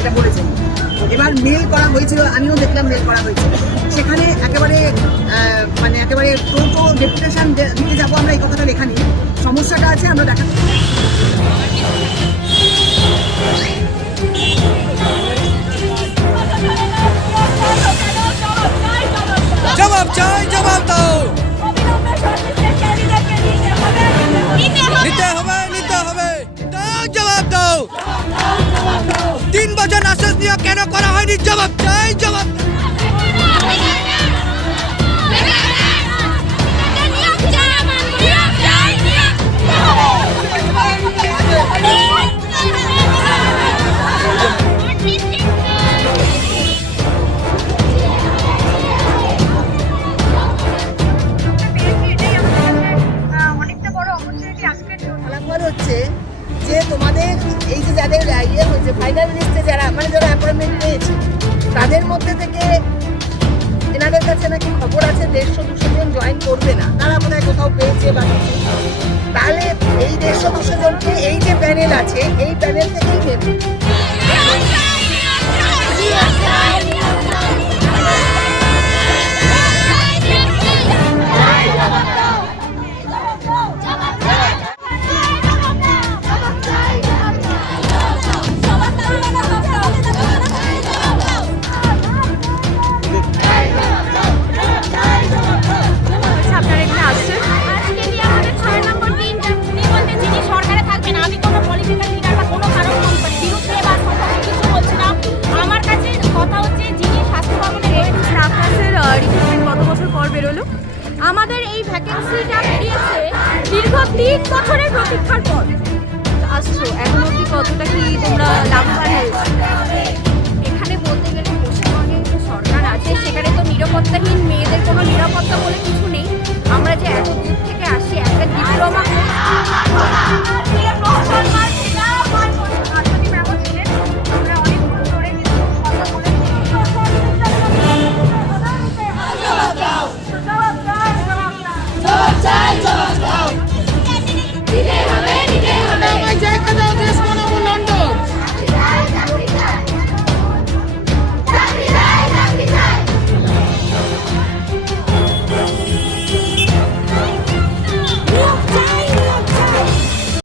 এটা বলেছেন। এবার মেল করা হয়েছিল, আমিও দেখলাম মেল করা হয়েছিল, সেখানে একেবারে মানে একেবারে টোটো ডেপুটেশন দিতে যাবো আমরা, এই কথাটা লেখা নেই। সমস্যাটা আছে, আমরা দেখা জবাব চাই, জবাব দাও। নিতে হবে, নিতে হবে, দাও জবাব দাও। 3 বছর আশ্বাস নিয়ে কেন করা হয়নি? জবাব চাই, জবাব। হচ্ছে যে তোমাদের এই যে যাদের ইয়ে হয়েছে ফাইনাল লিস্টে যারা মানে যারা অ্যাপয়েন্টমেন্ট পেয়েছে তাদের মধ্যে থেকে এনাদের কাছে নাকি খবর আছে 150-200 জন জয়েন করবে না, তারা বোধহয় কোথাও পেয়েছে বা তাহলে এই 150-200 জনকে এই যে প্যানেল আছে এই প্যানেল থেকেই নেবে। আমাদের এই ভ্যাকেন্সিটা বেরিয়েছে দীর্ঘ 3 বছরের প্রতীক্ষার পর। আসছো এখন অবধি কতটা কি তোমরা লাভবান হয়েছো?